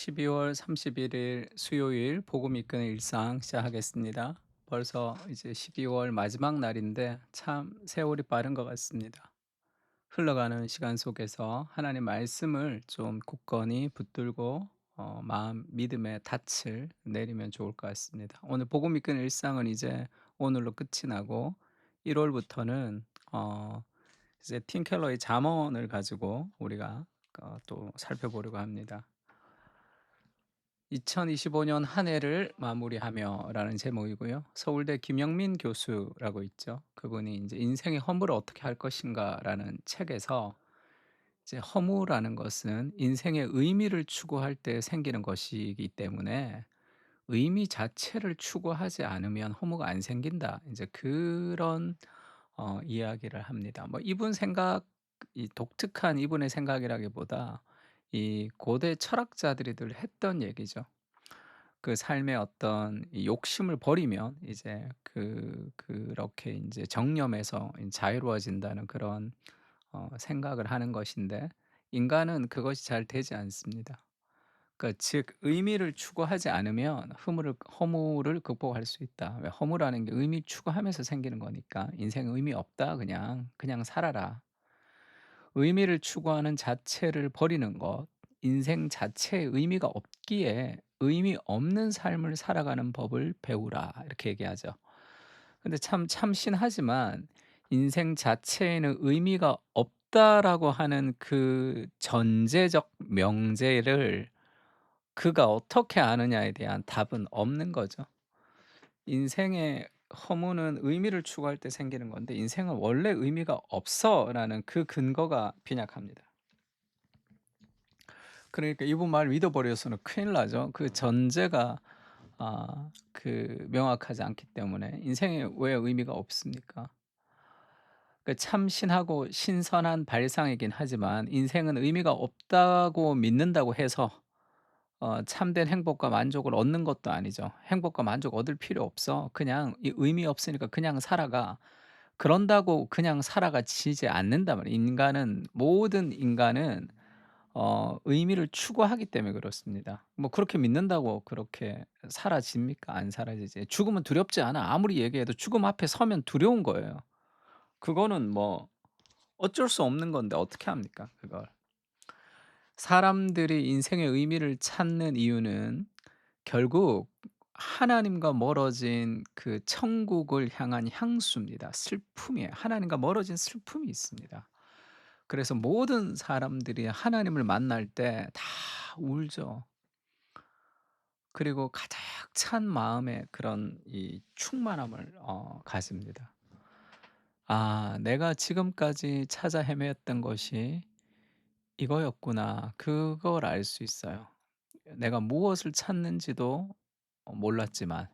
12월 31일 수요일 복음 이끄는 일상 시작하겠습니다. 벌써 이제 12월 마지막 날인데 참 세월이 빠른 것 같습니다. 흘러가는 시간 속에서 하나님 말씀을 좀 굳건히 붙들고 마음 믿음의 닻을 내리면 좋을 것 같습니다. 오늘 복음 이끄는 일상은 이제 오늘로 끝이 나고 1월부터는 이제 팀 켈러의 잠언을 가지고 우리가 또 살펴보려고 합니다. 2025년 한 해를 마무리하며라는 제목이고요. 서울대 김영민 교수라고 있죠. 그분이 이제 인생의 허물을 어떻게 할 것인가라는 책에서 이제 허무라는 것은 인생의 의미를 추구할 때 생기는 것이기 때문에 의미 자체를 추구하지 않으면 허무가 안 생긴다. 이제 그런 이야기를 합니다. 뭐 이분 생각, 이 독특한 이분의 생각이라기보다 이 고대 철학자들이들 했던 얘기죠. 그 삶의 어떤 이 욕심을 버리면 이제 그렇게 이제 정념에서 자유로워진다는 그런 생각을 하는 것인데 인간은 그것이 잘 되지 않습니다. 그러니까 즉 의미를 추구하지 않으면 허무를 극복할 수 있다. 왜 허무라는 게 의미 추구하면서 생기는 거니까 '인생 의미 없다. 그냥 살아라.' 의미를 추구하는 자체를 버리는 것, 인생 자체에 의미가 없기에 "의미 없는 삶을 살아가는 법을 배우라." 이렇게 얘기하죠. 근데 참 참신하지만 인생 자체에는 의미가 없다라고 하는 그 전제적 명제를 그가 어떻게 아느냐에 대한 답은 없는 거죠. 인생의 허무는 의미를 추구할 때 생기는 건데 "인생은 원래 의미가 없어."라는 그 근거가 빈약합니다. 그러니까 이분 말 믿어 버려서는 큰일 나죠. 그 전제가 명확하지 않기 때문에 인생에 왜 의미가 없습니까? 그 참신하고 신선한 발상이긴 하지만 인생은 의미가 없다고 믿는다고 해서 참된 행복과 만족을 얻는 것도 아니죠. 행복과 만족 얻을 필요 없어. 그냥 이 의미 없으니까 그냥 살아가. 그런다고 그냥 살아가지지 않는단 말이에요. 모든 인간은 의미를 추구하기 때문에 그렇습니다. 뭐 그렇게 믿는다고 그렇게 사라집니까? 안 사라지지. 죽음은 두렵지 않아. 아무리 얘기해도 죽음 앞에 서면 두려운 거예요. 그거는 뭐 어쩔 수 없는 건데 어떻게 합니까 그걸. 사람들이 인생의 의미를 찾는 이유는 결국 하나님과 멀어진 그 천국을 향한 향수입니다. 슬픔이에요. 하나님과 멀어진 슬픔이 있습니다. 그래서 모든 사람들이 하나님을 만날 때 다 울죠. 그리고 가득 찬 마음에 그런 이 충만함을 가집니다. '아 내가 지금까지 찾아 헤매었던 것이 이거였구나.' 그걸 알 수 있어요. 내가 무엇을 찾는지도 몰랐지만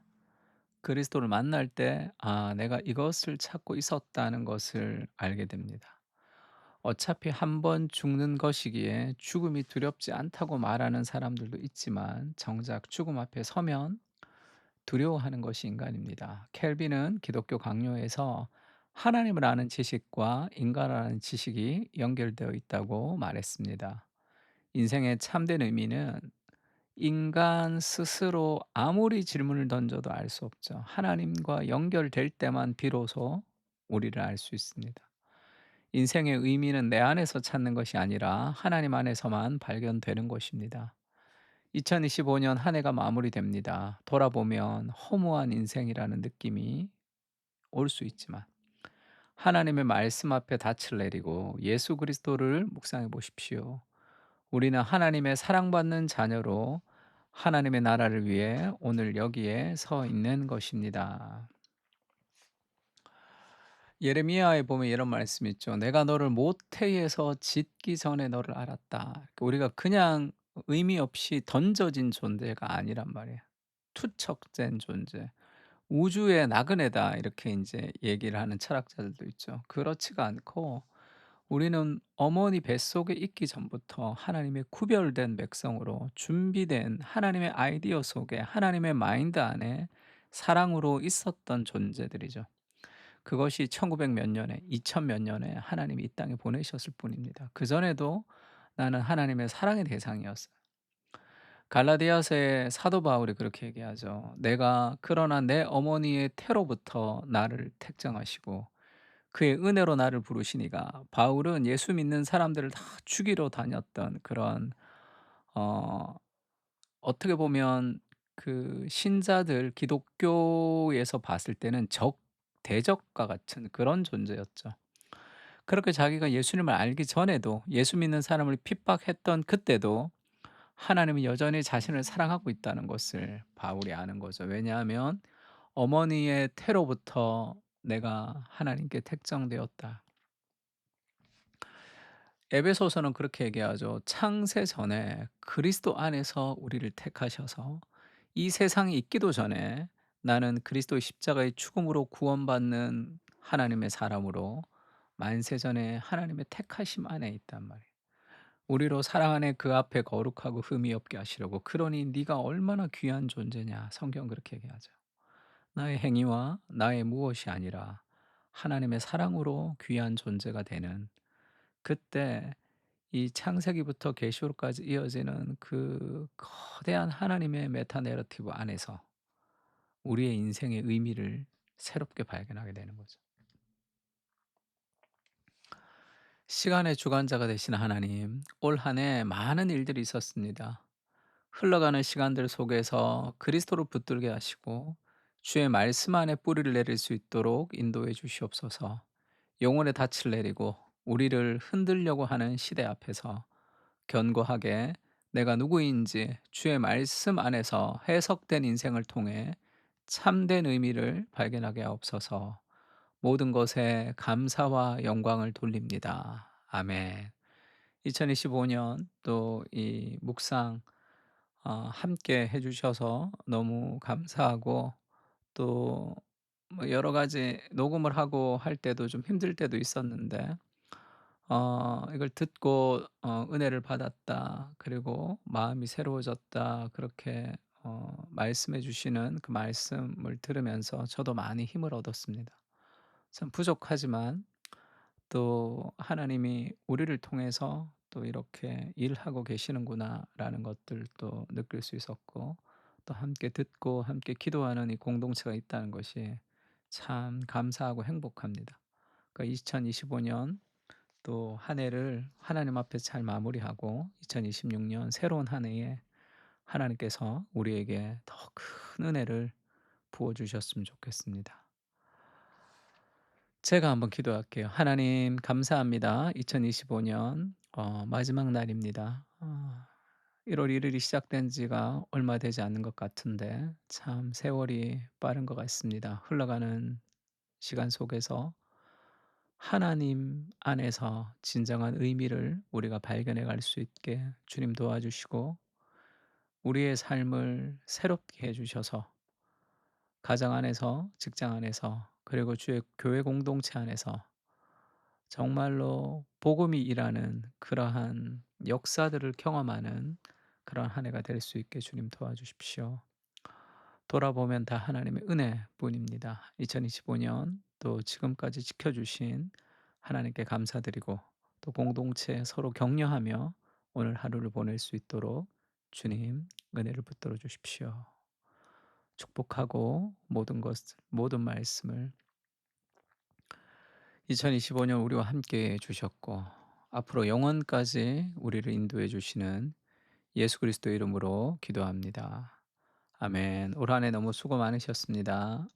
그리스도를 만날 때 '아 내가 이것을 찾고 있었다.'는 것을 알게 됩니다. 어차피 한 번 죽는 것이기에 죽음이 두렵지 않다고 말하는 사람들도 있지만 정작 죽음 앞에 서면 두려워하는 것이 인간입니다. 켈빈은 기독교 강요에서 하나님을 아는 지식과 인간을 아는 지식이 연결되어 있다고 말했습니다. 인생의 참된 의미는 인간 스스로 아무리 질문을 던져도 알 수 없죠. 하나님과 연결될 때만 비로소 우리를 알 수 있습니다. 인생의 의미는 내 안에서 찾는 것이 아니라 하나님 안에서만 발견되는 것입니다. 2025년 한 해가 마무리됩니다. 돌아보면 허무한 인생이라는 느낌이 올 수 있지만 하나님의 말씀 앞에 닻을 내리고 예수 그리스도를 묵상해 보십시오. 우리는 하나님의 사랑받는 자녀로 하나님의 나라를 위해 오늘 여기에 서 있는 것입니다. 예레미야에 보면 이런 말씀이 있죠. "내가 너를 모태에서 짓기 전에 너를 알았다." 그러니까 우리가 그냥 의미 없이 던져진 존재가 아니란 말이에요. 투척된 존재. "우주의 나그네다." 이렇게 이제 얘기를 하는 철학자들도 있죠. 그렇지가 않고 우리는 어머니 뱃속에 있기 전부터 하나님의 구별된 백성으로 준비된 하나님의 아이디어 속에 하나님의 마인드 안에 사랑으로 있었던 존재들이죠. 그것이 1900몇 년에 2000몇 년에 하나님이 이 땅에 보내셨을 뿐입니다. 그전에도 나는 하나님의 사랑의 대상이었어요. 갈라디아서의 사도 바울이 그렇게 얘기하죠. "내가 그러나 내 어머니의 태로부터 나를 택정하시고 그의 은혜로 나를 부르시니가." 바울은 예수 믿는 사람들을 다 죽이러 다녔던 그런 어 어떻게 보면 그 신자들 기독교에서 봤을 때는 대적과 같은 그런 존재였죠. 그렇게 자기가 예수님을 알기 전에도 예수 믿는 사람을 핍박했던 그때도 하나님은 여전히 자신을 사랑하고 있다는 것을 바울이 아는 거죠. 왜냐하면 어머니의 태로부터 내가 하나님께 택정되었다. 에베소서는 그렇게 얘기하죠. 창세 전에 그리스도 안에서 우리를 택하셔서 이 세상에 있기도 전에 나는 그리스도의 십자가의 죽음으로 구원받는 하나님의 사람으로 만세 전에 하나님의 택하심 안에 있단 말이에요. 우리로 사랑 안에 그 앞에 거룩하고 흠이 없게 하시려고. 그러니 네가 얼마나 귀한 존재냐. 성경 그렇게 얘기하죠. 나의 행위와 나의 무엇이 아니라 하나님의 사랑으로 귀한 존재가 되는, 그때 이 창세기부터 계시록까지 이어지는 그 거대한 하나님의 메타 내러티브 안에서 우리의 인생의 의미를 새롭게 발견하게 되는 거죠. 시간의 주관자가 되신 하나님, 올 한 해 많은 일들이 있었습니다. 흘러가는 시간들 속에서 그리스도를 붙들게 하시고 주의 말씀 안에 뿌리를 내릴 수 있도록 인도해 주시옵소서. 영혼의 닻을 내리고 우리를 흔들려고 하는 시대 앞에서 견고하게 내가 누구인지 주의 말씀 안에서 해석된 인생을 통해 참된 의미를 발견하게 하옵소서. 모든 것에 감사와 영광을 돌립니다. 아멘. 2025년 또 이 묵상 함께 해 주셔서 너무 감사하고, 또 뭐 여러 가지 녹음을 하고 할 때도 좀 힘들 때도 있었는데 이걸 듣고 '은혜를 받았다.' 그리고 '마음이 새로워졌다.' 그렇게 말씀해 주시는 그 말씀을 들으면서 저도 많이 힘을 얻었습니다. 참 부족하지만 또 '하나님이 우리를 통해서 또 이렇게 일하고 계시는구나.'라는 것들도 느낄 수 있었고, 또 함께 듣고 함께 기도하는 이 공동체가 있다는 것이 참 감사하고 행복합니다. 그러니까 2025년 또 한 해를 하나님 앞에 잘 마무리하고 2026년 새로운 한 해에 하나님께서 우리에게 더 큰 은혜를 부어 주셨으면 좋겠습니다. 제가 한번 기도할게요. 하나님 감사합니다. 2025년 마지막 날입니다. 1월 1 일이 시작된 지가 얼마 되지 않는 것 같은데 참 세월이 빠른 것 같습니다. 흘러가는 시간 속에서 하나님 안에서 진정한 의미를 우리가 발견해 갈 수 있게 주님 도와주시고, 우리의 삶을 새롭게 해 주셔서 가정 안에서, 직장 안에서, 그리고 주의 교회 공동체 안에서 정말로 복음이 일하는 그러한 역사들을 경험하는 그런 한 해가 될 수 있게 주님 도와주십시오. 돌아보면 다 하나님의 은혜뿐입니다. 2025년 또 지금까지 지켜주신 하나님께 감사드리고, 또 공동체 서로 격려하며 오늘 하루를 보낼 수 있도록 주님 은혜를 붙들어 주십시오. 축복하고 모든 말씀을 2025년 우리와 함께 해 주셨고 앞으로 영원까지 우리를 인도해 주시는 예수 그리스도의 이름으로 기도합니다. 아멘. 올 한 해 너무 수고 많으셨습니다.